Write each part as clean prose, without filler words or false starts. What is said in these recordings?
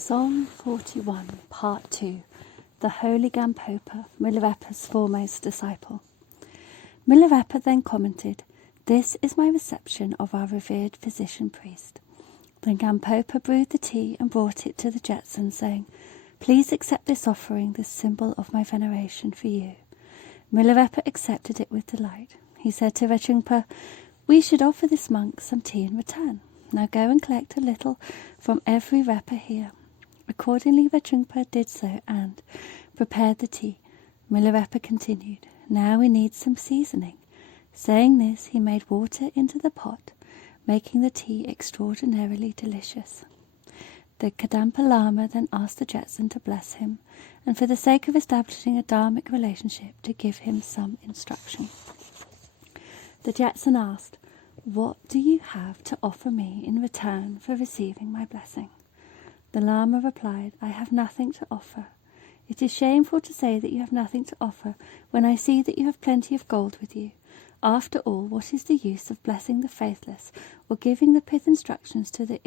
Song 41, Part 2. The Holy Gampopa, Milarepa's foremost disciple. Milarepa then commented, "This is my reception of our revered physician priest." Then Gampopa brewed the tea and brought it to the Jetson, saying, "Please accept this offering, this symbol of my veneration for you." Milarepa accepted it with delight. He said to Rechungpa, "We should offer this monk some tea in return. Now go and collect a little from every Repa here." Accordingly, Rechungpa did so and prepared the tea. Milarepa continued, "Now we need some seasoning." Saying this, he made water into the pot, making the tea extraordinarily delicious. The Kadampa Lama then asked the Jetson to bless him, and for the sake of establishing a dharmic relationship, to give him some instruction. The Jetson asked, "What do you have to offer me in return for receiving my blessing?" The Lama replied, "I have nothing to offer. It is shameful to say that you have nothing to offer when I see that you have plenty of gold with you. After all, what is the use of blessing the faithless or giving the pith instructions to the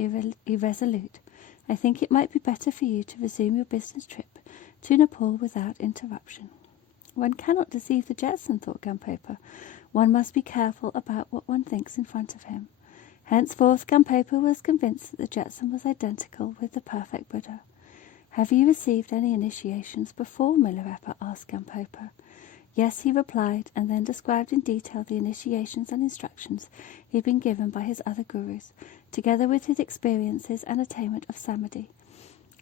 irresolute? I think it might be better for you to resume your business trip to Nepal without interruption." One cannot deceive the Jetson, thought Gampopa. One must be careful about what one thinks in front of him. Henceforth, Gampopa was convinced that the Jetson was identical with the perfect Buddha. "Have you received any initiations before, Milarepa?" asked Gampopa. "Yes," he replied, and then described in detail the initiations and instructions he had been given by his other gurus, together with his experiences and attainment of samadhi.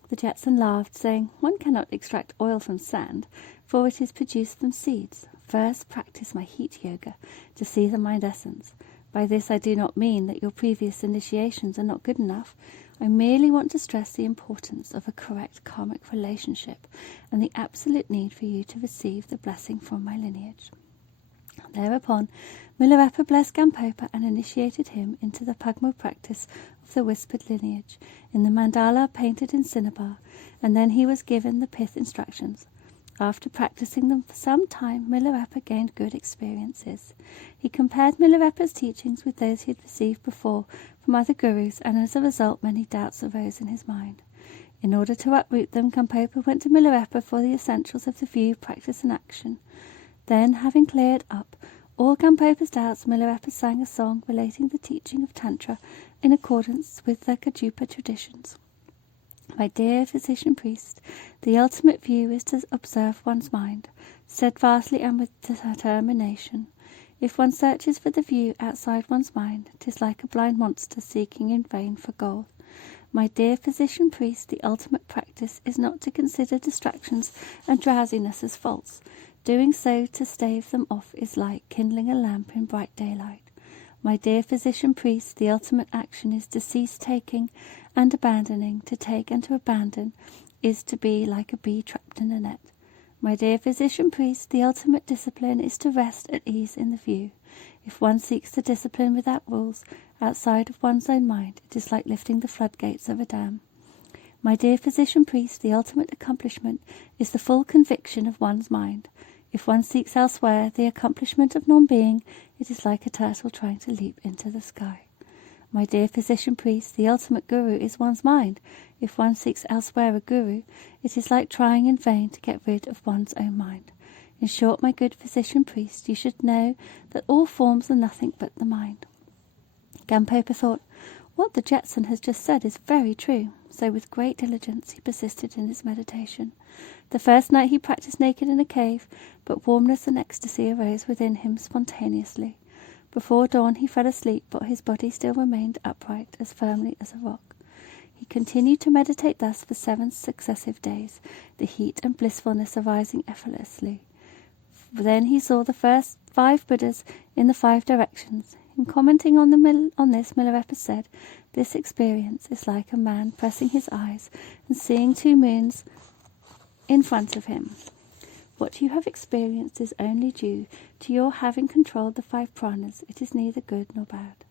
The Jetson laughed, saying, "One cannot extract oil from sand, for it is produced from seeds. First, practice my heat yoga to see the mind essence. By this I do not mean that your previous initiations are not good enough. I merely want to stress the importance of a correct karmic relationship and the absolute need for you to receive the blessing from my lineage." Thereupon, Milarepa blessed Gampopa and initiated him into the Pugmo practice of the whispered lineage, in the mandala painted in cinnabar, and then he was given the pith instructions. After practicing them for some time, Milarepa gained good experiences. He compared Milarepa's teachings with those he had received before from other gurus, and as a result many doubts arose in his mind. In order to uproot them, Gampopa went to Milarepa for the essentials of the view, practice and action. Then, having cleared up all Gampopa's doubts, Milarepa sang a song relating the teaching of Tantra in accordance with the Kajupa traditions. "My dear physician priest, the ultimate view is to observe one's mind, steadfastly and with determination. If one searches for the view outside one's mind, it is like a blind monster seeking in vain for gold. My dear physician priest, the ultimate practice is not to consider distractions and drowsiness as false. Doing so to stave them off is like kindling a lamp in bright daylight. My dear physician priest, the ultimate action is to cease taking and abandoning. To take and to abandon is to be like a bee trapped in a net. My dear physician priest, the ultimate discipline is to rest at ease in the view. If one seeks the discipline without rules, outside of one's own mind, it is like lifting the floodgates of a dam. My dear physician priest, the ultimate accomplishment is the full conviction of one's mind. If one seeks elsewhere the accomplishment of non-being, it is like a turtle trying to leap into the sky. My dear physician priest, the ultimate guru is one's mind. If one seeks elsewhere a guru, it is like trying in vain to get rid of one's own mind. In short, my good physician priest, you should know that all forms are nothing but the mind." Gampopa thought, "What the Jetson has just said is very true." So with great diligence he persisted in his meditation. The first night he practiced naked in a cave, but warmness and ecstasy arose within him spontaneously. Before dawn he fell asleep, but his body still remained upright, as firmly as a rock. He continued to meditate thus for 7 successive days, the heat and blissfulness arising effortlessly. Then he saw the first 5 Buddhas in the 5 directions. In commenting on this, Milarepa said, "This experience is like a man pressing his eyes and seeing 2 moons in front of him. What you have experienced is only due to your having controlled the 5 pranas. It is neither good nor bad."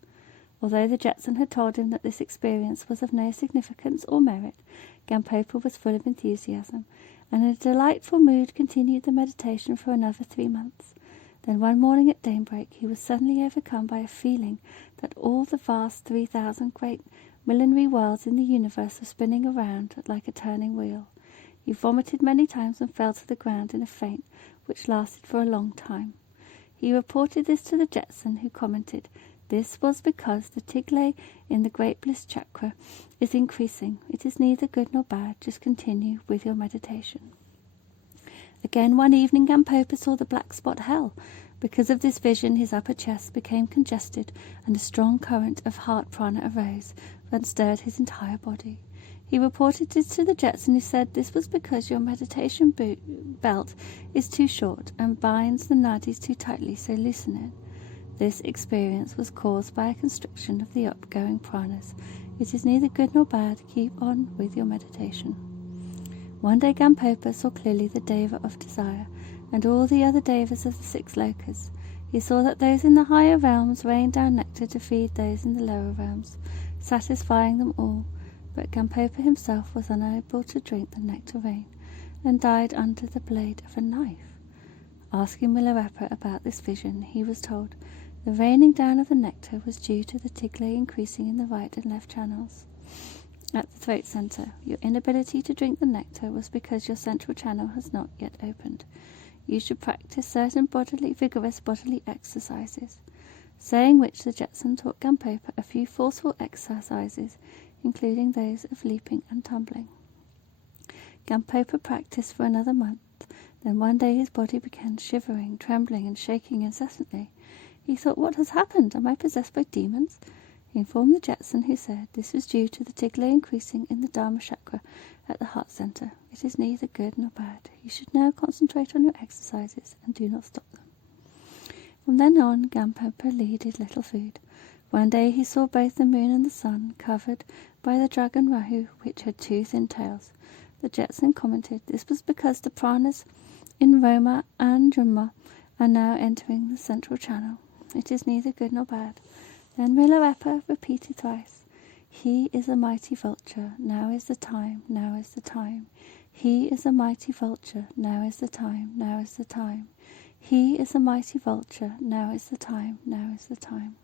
Although the Jetson had told him that this experience was of no significance or merit, Gampopa was full of enthusiasm, and in a delightful mood continued the meditation for another 3 months. Then one morning at daybreak he was suddenly overcome by a feeling that all the vast 3,000 great millinery worlds in the universe were spinning around like a turning wheel. He vomited many times and fell to the ground in a faint, which lasted for a long time. He reported this to the Jetson, who commented, "This was because the Tigre in the Great Bliss Chakra is increasing. It is neither good nor bad. Just continue with your meditation." Again one evening Gampopa saw the black spot hell. Because of this vision, his upper chest became congested, and a strong current of heart prana arose and stirred his entire body. He reported it to the Jetson, who said, "This was because your meditation belt is too short and binds the nadis too tightly, so loosen it." This experience was caused by a constriction of the upgoing pranas. It is neither good nor bad. Keep on with your meditation. One day Gampopa saw clearly the Deva of desire and all the other Devas of the 6 lokas. He saw that those in the higher realms rained down nectar to feed those in the lower realms, satisfying them all. But Gampopa himself was unable to drink the nectar rain, and died under the blade of a knife. Asking Milarepa about this vision, he was told the raining down of the nectar was due to the Tigre increasing in the right and left channels. At the throat center, your inability to drink the nectar was because your central channel has not yet opened. You should practice certain vigorous bodily exercises, saying which the Jetson taught Gampopa a few forceful exercises, including those of leaping and tumbling. Gampopa practiced for another month. Then one day his body began shivering, trembling, and shaking incessantly. He thought, "What has happened? Am I possessed by demons?" He informed the Jetson, who said this was due to the Tigre increasing in the Dharma chakra at the heart center. It is neither good nor bad. You should now concentrate on your exercises and do not stop them. From then on, Gampopa needed little food. One day he saw both the moon and the sun covered by the dragon Rahu, which had 2 thin tails. The Jetson commented, "This was because the pranas in Roma and Jumma are now entering the central channel. It is neither good nor bad." Then Milarepa repeated thrice, "He is a mighty vulture, now is the time, now is the time. He is a mighty vulture, now is the time, now is the time. He is a mighty vulture, now is the time, now is the time."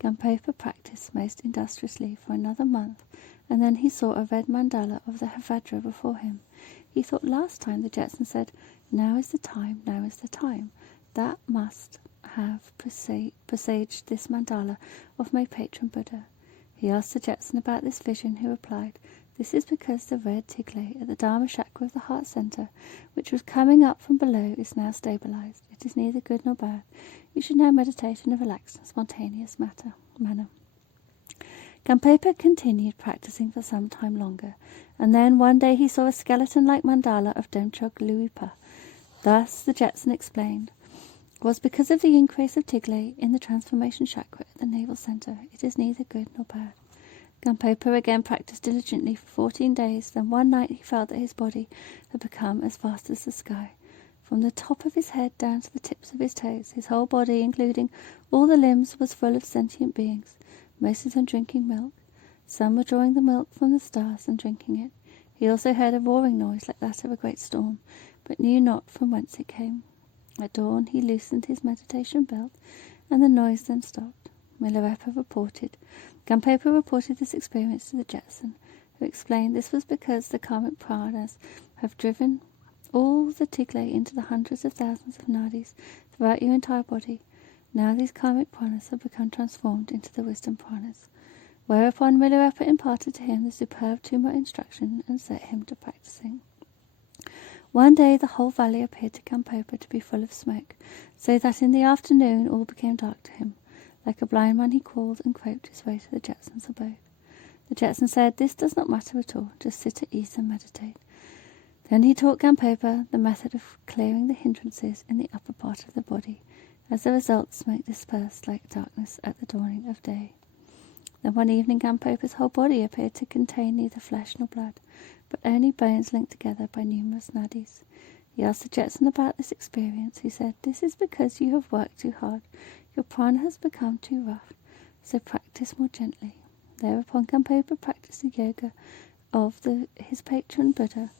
Gampopa practiced most industriously for another month, and then he saw a red mandala of the Havadra before him. He thought last time the Jetson said, "Now is the time, now is the time." That must have presaged this mandala of my patron Buddha. He asked the Jetson about this vision, who replied, "This is because the red Tigre at the Dharma chakra of the heart center, which was coming up from below, is now stabilized. It is neither good nor bad. You should now meditate in a relaxed and spontaneous manner." Gampopa continued practicing for some time longer, and then one day he saw a skeleton-like mandala of Demchog Luipa. Thus, the Jetson explained, was because of the increase of Tigre in the transformation chakra at the navel center. It is neither good nor bad. Gampopa again practiced diligently for 14 days. Then one night he felt that his body had become as vast as the sky. From the top of his head down to the tips of his toes, his whole body, including all the limbs, was full of sentient beings, most of them drinking milk. Some were drawing the milk from the stars and drinking it. He also heard a roaring noise like that of a great storm, but knew not from whence it came. At dawn he loosened his meditation belt, and the noise then stopped. Gampopa reported this experience to the Jetson, who explained this was because the karmic pranas have driven all the Tigre into the hundreds of thousands of nadis throughout your entire body. Now these karmic pranas have become transformed into the wisdom pranas. Whereupon Milarepa imparted to him the superb Tumma instruction and set him to practicing. One day the whole valley appeared to Gampopa to be full of smoke, so that in the afternoon all became dark to him. Like a blind man he crawled and groped his way to the Jetson's abode. The Jetson said, "This does not matter at all, just sit at ease and meditate." Then he taught Gampopa the method of clearing the hindrances in the upper part of the body. As a result, smoke dispersed like darkness at the dawning of day. Then one evening Gampopa's whole body appeared to contain neither flesh nor blood, but only bones linked together by numerous nadis. He asked the Jetson about this experience. He said, "This is because you have worked too hard. Your prana has become too rough, so practice more gently." Thereupon Gampopa practiced the yoga of his patron Buddha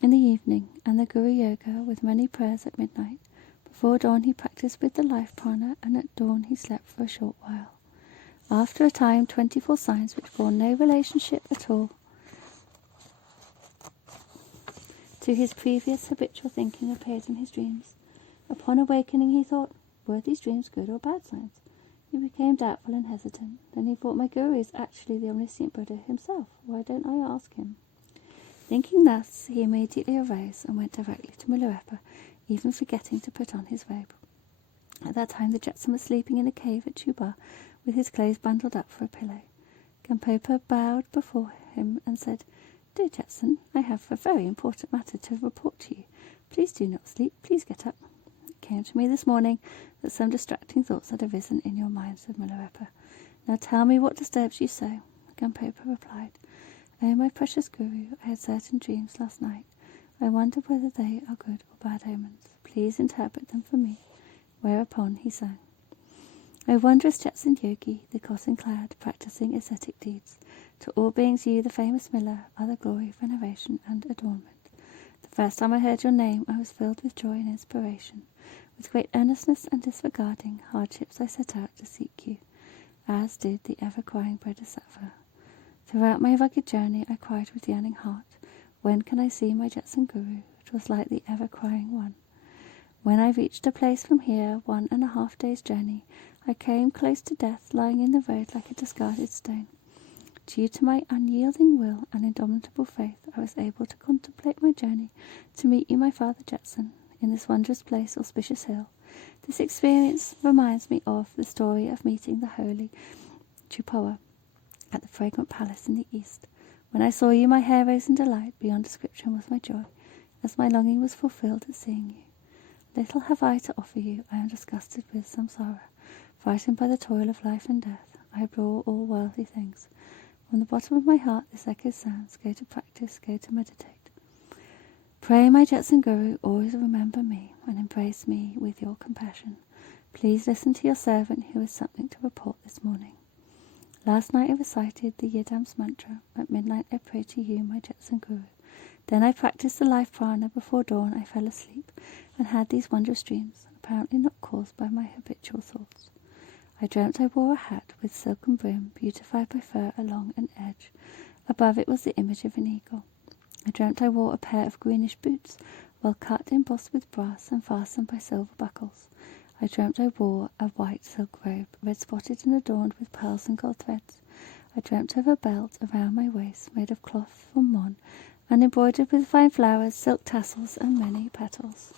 in the evening, and the Guru Yoga with many prayers at midnight. Before dawn he practiced with the life prana, and at dawn he slept for a short while. After a time, 24 signs which bore no relationship at all to his previous habitual thinking appeared in his dreams. Upon awakening, he thought, were these dreams good or bad signs? He became doubtful and hesitant. Then he thought, my guru is actually the omniscient Buddha himself. Why don't I ask him? Thinking thus, he immediately arose and went directly to Milarepa, even forgetting to put on his robe. At that time, the Jetson was sleeping in a cave at Chuba, with his clothes bundled up for a pillow. Gampopa bowed before him and said, Dear Jetson, I have a very important matter to report to you. Please do not sleep. Please get up. It came to me this morning that some distracting thoughts had arisen in your mind, said Milarepa. Now tell me what disturbs you so. Gampopa replied, O my precious Guru, I had certain dreams last night. I wonder whether they are good or bad omens. Please interpret them for me. Whereupon he sang, O wondrous Jetson Yogi, the cotton-clad, practising ascetic deeds, to all beings you, the famous Miller, are the glory, veneration, and adornment. The first time I heard your name, I was filled with joy and inspiration. With great earnestness and disregarding hardships, I set out to seek you, as did the ever-crying Bodhisattva. Throughout my rugged journey, I cried with yearning heart, when can I see my Jetson Guru? It was like the ever-crying one. When I reached a place from here, 1.5 days' journey, I came close to death, lying in the road like a discarded stone. Due to my unyielding will and indomitable faith, I was able to contemplate my journey to meet you, my father Jetson, in this wondrous place, auspicious hill. This experience reminds me of the story of meeting the holy Chupoa at the fragrant palace in the east. When I saw you, my hair rose in delight. Beyond description was my joy, as my longing was fulfilled at seeing you. Little have I to offer you. I am disgusted with samsara, frightened by the toil of life and death. I abhor all worldly things. From the bottom of my heart this echoes sounds. Go to practice, go to meditate. Pray, my Jetson Guru, always remember me and embrace me with your compassion. Please listen to your servant who has something to report this morning. Last night I recited the Yidam's mantra. At midnight I prayed to you, my Jetson Guru. Then I practiced the life prana. Before dawn I fell asleep and had these wondrous dreams, apparently not caused by my habitual thoughts. I dreamt I wore a hat with silken brim, beautified by fur along an edge. Above it was the image of an eagle. I dreamt I wore a pair of greenish boots, well cut, embossed with brass and fastened by silver buckles. I dreamt I wore a white silk robe, red-spotted and adorned with pearls and gold threads. I dreamt of a belt around my waist made of cloth from mon, and embroidered with fine flowers, silk tassels, and many petals.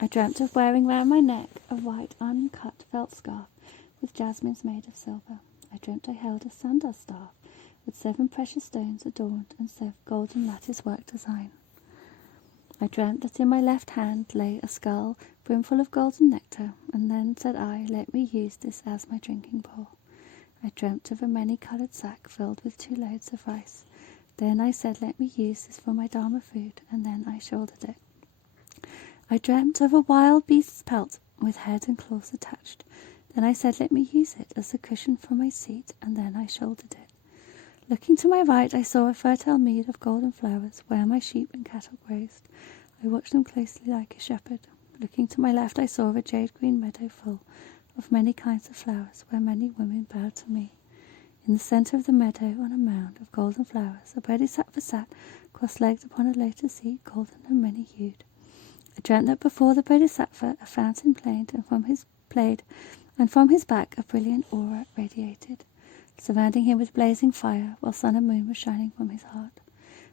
I dreamt of wearing round my neck a white uncut felt scarf with jasmines made of silver. I dreamt I held a sandal staff with 7 precious stones adorned and 7 golden lattice-work design. I dreamt that in my left hand lay a skull brimful of golden nectar, and then said I, let me use this as my drinking bowl. I dreamt of a many-coloured sack filled with 2 loads of rice. Then I said, let me use this for my Dharma food, and then I shouldered it. I dreamt of a wild beast's pelt with head and claws attached. Then I said, let me use it as a cushion for my seat, and then I shouldered it. Looking to my right, I saw a fertile mead of golden flowers where my sheep and cattle grazed. I watched them closely like a shepherd. Looking to my left, I saw a jade-green meadow full of many kinds of flowers where many women bowed to me. In the centre of the meadow, on a mound of golden flowers, a bodhisattva sat, cross-legged upon a lotus seat, golden and many-hued. I dreamt that before the bodhisattva a fountain played, and from his back a brilliant aura radiated, surrounding him with blazing fire, while sun and moon were shining from his heart.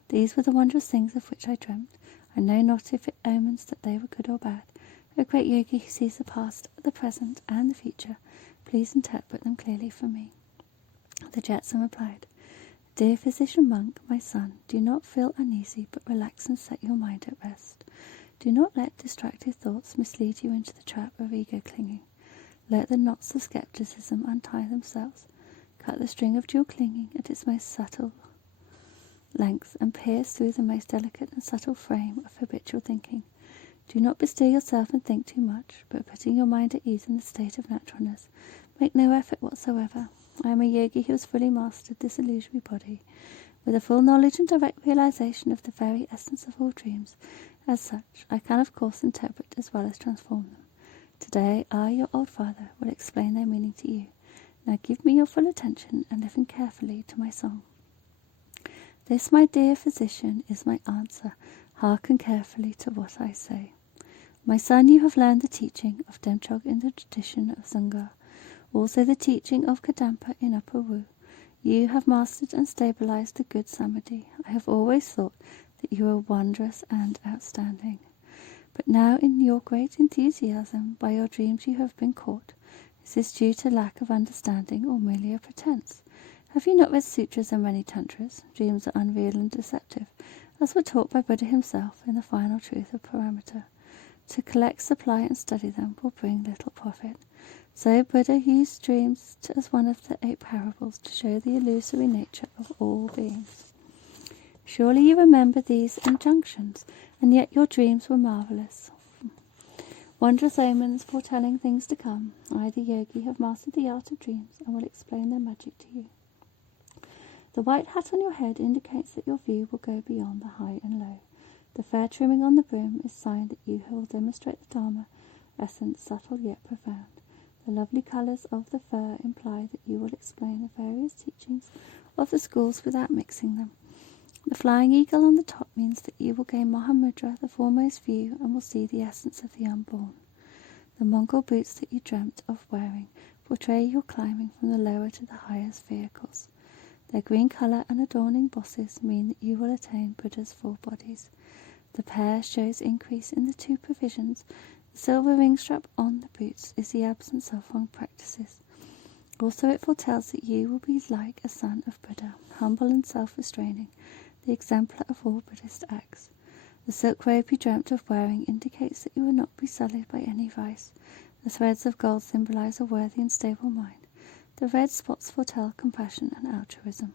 These were the wondrous things of which I dreamt. I know not if it omens that they were good or bad. O great yogi who sees the past, the present, and the future, please interpret them clearly for me. The Jetson replied, Dear physician monk, my son, do not feel uneasy, but relax and set your mind at rest. Do not let distracted thoughts mislead you into the trap of ego clinging. Let the knots of skepticism untie themselves. Cut the string of dual clinging at its most subtle length and pierce through the most delicate and subtle frame of habitual thinking. Do not bestir yourself and think too much, but putting your mind at ease in the state of naturalness, make no effort whatsoever. I am a yogi who has fully mastered this illusory body, with a full knowledge and direct realization of the very essence of all dreams. As such, I can of course interpret as well as transform them. Today, I, your old father, will explain their meaning to you. Now give me your full attention and listen carefully to my song. This, my dear physician, is my answer. Hearken carefully to what I say. My son, you have learned the teaching of Demchog in the tradition of Zungar, also the teaching of Kadampa in Upper Wu. You have mastered and stabilized the good Samadhi. I have always thought that you were wondrous and outstanding. But now in your great enthusiasm, by your dreams you have been caught. Is this due to lack of understanding or merely a pretense? Have you not read sutras and many tantras? Dreams are unreal and deceptive, as were taught by Buddha himself in the final truth of Parameter. To collect, supply, and study them will bring little profit. So Buddha used dreams as one of the 8 parables to show the illusory nature of all beings. Surely you remember these injunctions, and yet your dreams were marvellous. Wondrous omens foretelling things to come. I, the yogi, have mastered the art of dreams and will explain their magic to you. The white hat on your head indicates that your view will go beyond the high and low. The fair trimming on the brim is sign that you will demonstrate the Dharma, essence subtle yet profound. The lovely colours of the fur imply that you will explain the various teachings of the schools without mixing them. The flying eagle on the top means that you will gain Mahamudra, the foremost view, and will see the essence of the unborn. The Mongol boots that you dreamt of wearing portray your climbing from the lower to the highest vehicles. Their green colour and adorning bosses mean that you will attain Buddha's 4 bodies. The pear shows increase in the 2 provisions. The silver ring strap on the boots is the absence of wrong practices. Also it foretells that you will be like a son of Buddha, humble and self-restraining, the exemplar of all Buddhist acts. The silk robe you dreamt of wearing indicates that you will not be sullied by any vice. The threads of gold symbolize a worthy and stable mind. The red spots foretell compassion and altruism.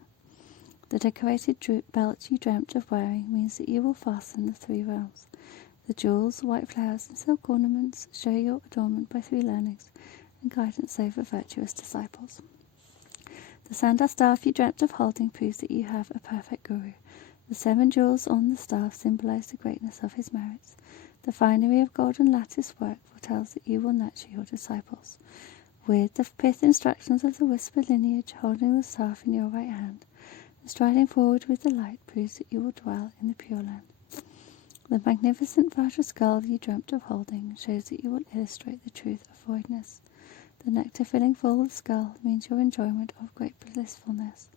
The decorated belt you dreamt of wearing means that you will fasten the 3 realms. The jewels, white flowers, and silk ornaments show your adornment by 3 learnings and guidance over virtuous disciples. The sandal staff you dreamt of holding proves that you have a perfect guru. The 7 jewels on the staff symbolize the greatness of his merits. The finery of golden lattice work foretells that you will nurture your disciples. With the pith instructions of the whisper lineage holding the staff in your right hand, and striding forward with the light proves that you will dwell in the Pure Land. The magnificent Vajra skull you dreamt of holding shows that you will illustrate the truth of voidness. The nectar filling full skull means your enjoyment of great blissfulness.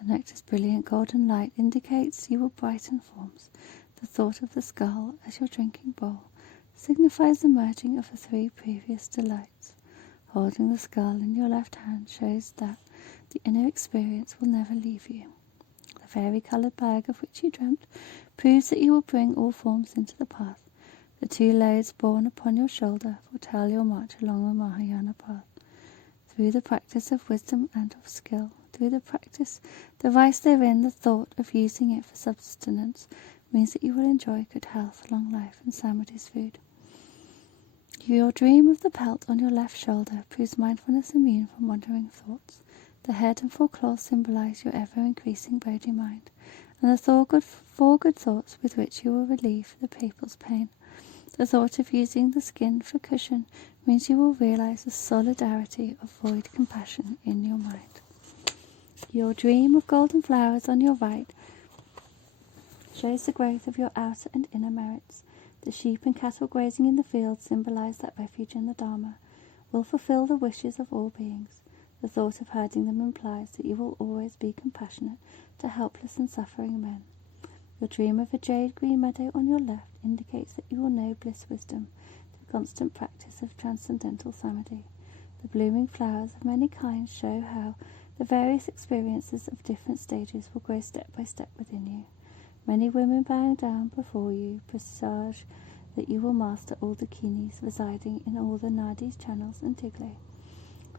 The nectar's brilliant golden light indicates you will brighten forms. The thought of the skull as your drinking bowl signifies the merging of the 3 previous delights. Holding the skull in your left hand shows that the inner experience will never leave you. The fairy-coloured bag of which you dreamt proves that you will bring all forms into the path. The 2 loads borne upon your shoulder foretell your march along the Mahayana path. Through the practice of wisdom and of skill, through the practice, the vice therein, the thought of using it for sustenance, means that you will enjoy good health, long life, and Samadhi's food. Your dream of the pelt on your left shoulder proves mindfulness immune from wandering thoughts. The head and 4 claws symbolize your ever-increasing Bodhi mind, and the 4 good thoughts with which you will relieve the people's pain. The thought of using the skin for cushion means you will realize the solidarity of void compassion in your mind. Your dream of golden flowers on your right shows the growth of your outer and inner merits. The sheep and cattle grazing in the fields symbolize that refuge in the Dharma will fulfill the wishes of all beings. The thought of herding them implies that you will always be compassionate to helpless and suffering men. Your dream of a jade-green meadow on your left indicates that you will know bliss wisdom through constant practice of transcendental samadhi. The blooming flowers of many kinds show how the various experiences of different stages will grow step by step within you. Many women bowing down before you presage that you will master all the kinis residing in all the nadis, channels, and tigli.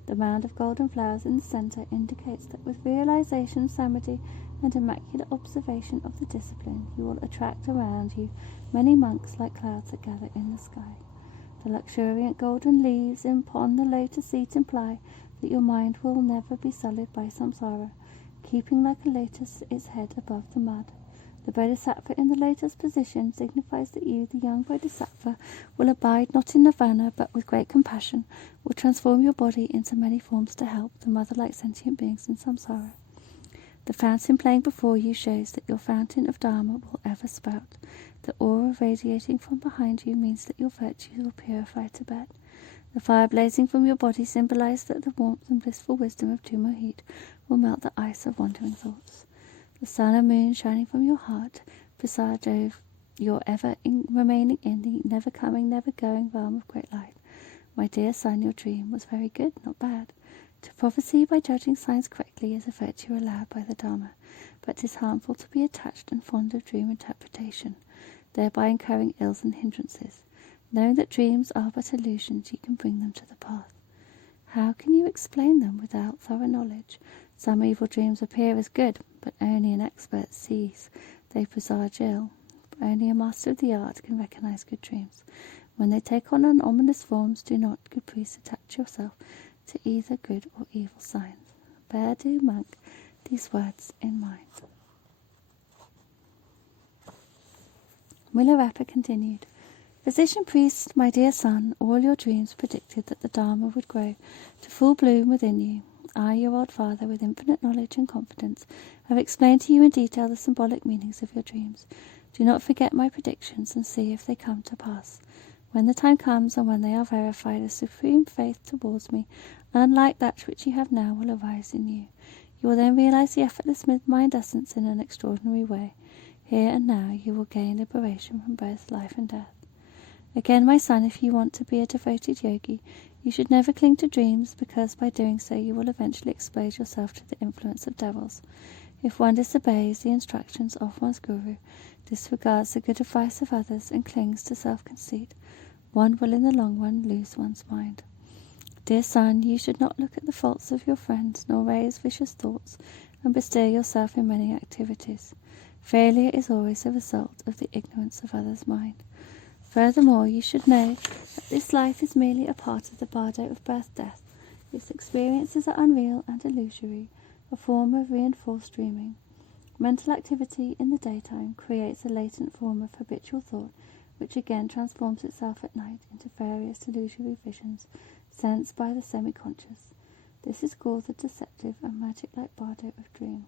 The mound of golden flowers in the centre indicates that with realization, samadhi, and immaculate observation of the discipline, you will attract around you many monks like clouds that gather in the sky. The luxuriant golden leaves upon the lotus seat imply that your mind will never be sullied by samsara, keeping like a lotus its head above the mud. The Bodhisattva in the lotus position signifies that you, the young Bodhisattva, will abide not in nirvana but with great compassion, will transform your body into many forms to help the mother-like sentient beings in samsara. The fountain playing before you shows that your fountain of Dharma will ever spout. The aura radiating from behind you means that your virtues will purify Tibet. The fire blazing from your body symbolizes that the warmth and blissful wisdom of Tumohit will melt the ice of wandering thoughts. The sun and moon shining from your heart presage your remaining in the never coming, never going realm of great light. My dear son, your dream was very good, not bad. To prophesy by judging signs correctly is a virtue allowed by the Dharma, but it is harmful to be attached and fond of dream interpretation, thereby incurring ills and hindrances. Knowing that dreams are but illusions, you can bring them to the path. How can you explain them without thorough knowledge? Some evil dreams appear as good, but only an expert sees they presage ill. Only a master of the art can recognize good dreams. When they take on ominous forms, do not, good priest, attach yourself to either good or evil signs. Bear, do, monk, these words in mind. Milarepa continued. Physician priest, my dear son, all your dreams predicted that the Dharma would grow to full bloom within you. I, your old father, with infinite knowledge and confidence, have explained to you in detail the symbolic meanings of your dreams. Do not forget my predictions and see if they come to pass. When the time comes, and when they are verified, a supreme faith towards me, unlike that which you have now, will arise in you. You will then realize the effortless mind essence in an extraordinary way. Here and now you will gain liberation from both life and death. Again, my son, if you want to be a devoted yogi, you should never cling to dreams, because by doing so you will eventually expose yourself to the influence of devils. If one disobeys the instructions of one's guru, disregards the good advice of others, and clings to self-conceit, one will in the long run lose one's mind. Dear son, you should not look at the faults of your friends, nor raise vicious thoughts, and bestir yourself in many activities. Failure is always a result of the ignorance of others' mind. Furthermore, you should know that this life is merely a part of the bardo of birth-death. Its experiences are unreal and illusory, a form of reinforced dreaming. Mental activity in the daytime creates a latent form of habitual thought, which again transforms itself at night into various illusory visions sensed by the semi-conscious. This is called the deceptive and magic-like bardo of dream.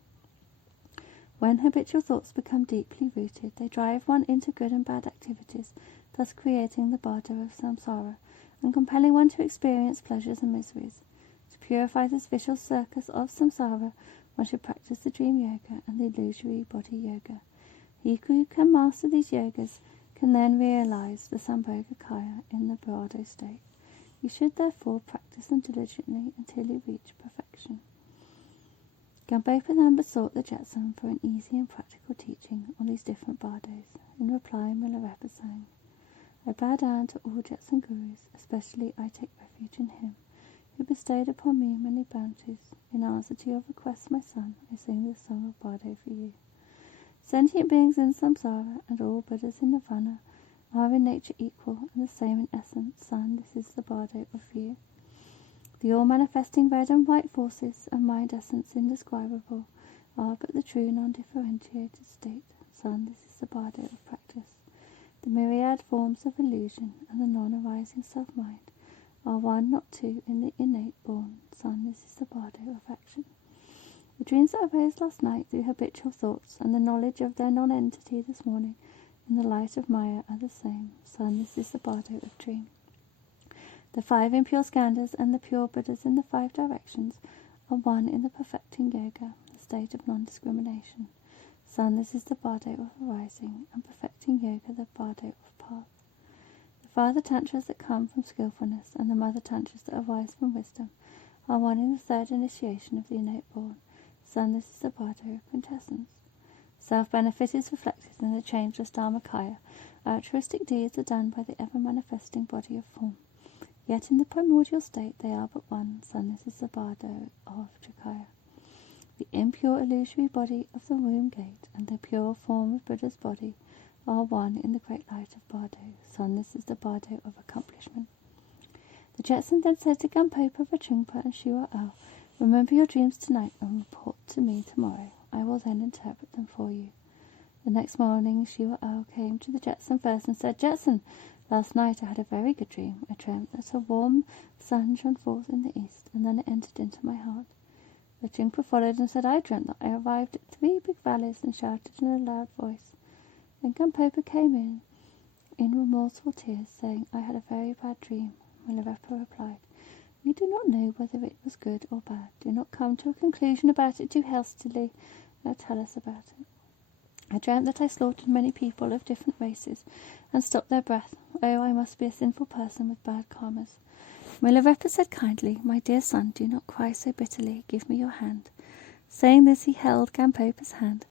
When habitual thoughts become deeply rooted, they drive one into good and bad activities, thus creating the bardo of samsara, and compelling one to experience pleasures and miseries. To purify this vicious circus of samsara, one should practice the dream yoga and the illusory body yoga. He who can master these yogas can then realize the Sambhogakaya in the bardo state. You should therefore practice them diligently until you reach perfection. Gampopa then besought the Jetson for an easy and practical teaching on these different bardos. In reply, Milarepa sang, I bow down to all Jetson gurus, especially I take refuge in him, who bestowed upon me many bounties. In answer to your request, my son, I sing this song of bardo for you. Sentient beings in samsara and all Buddhas in nirvana are in nature equal and the same in essence. Son, this is the bardo of you. The all-manifesting red and white forces and mind essence indescribable are but the true non-differentiated state. Son, this is the bardo of practice. The myriad forms of illusion and the non-arising self-mind are one, not two, in the innate born. Son, this is the bardo of action. The dreams that arose last night through habitual thoughts and the knowledge of their non-entity this morning in the light of Maya are the same. Son, this is the bardo of dream. The 5 impure skandhas and the pure Buddhas in the 5 directions are one in the perfecting yoga, the state of non-discrimination. Son, this is the bardo of arising, and perfecting yoga, the bardo of path. The father tantras that come from skillfulness and the mother tantras that arise from wisdom are one in the 3rd initiation of the innate born. Son, this is the bardo of quintessence. Self-benefit is reflected in the changeless Dharmakaya. Altruistic deeds are done by the ever-manifesting body of form. Yet in the primordial state they are but one. Son, this is the bardo of Trikaya. The impure illusory body of the womb gate and the pure form of Buddha's body are one in the great light of bardo. Son, this is the bardo of accomplishment. The Jetson then said to Gampopa, Vachungpa, and Shua Al, remember your dreams tonight and report to me tomorrow. I will then interpret them for you. The next morning Shiwa-O came to the Jetson first and said, "Jetson, last night I had a very good dream. I dreamt that a warm sun shone forth in the east, and then it entered into my heart." The Jingpa followed and said, "I dreamt that I arrived at 3 big valleys and shouted in a loud voice. Then Gampopa came in remorseful tears, saying, 'I had a very bad dream.'" Milarepa replied, "We do not know whether it was good or bad. Do not come to a conclusion about it too hastily. Now tell us about it." "I dreamt that I slaughtered many people of different races and stopped their breath. Oh, I must be a sinful person with bad karmas." Milarepa said kindly, "My dear son, do not cry so bitterly. Give me your hand." Saying this, he held Gampopa's hand.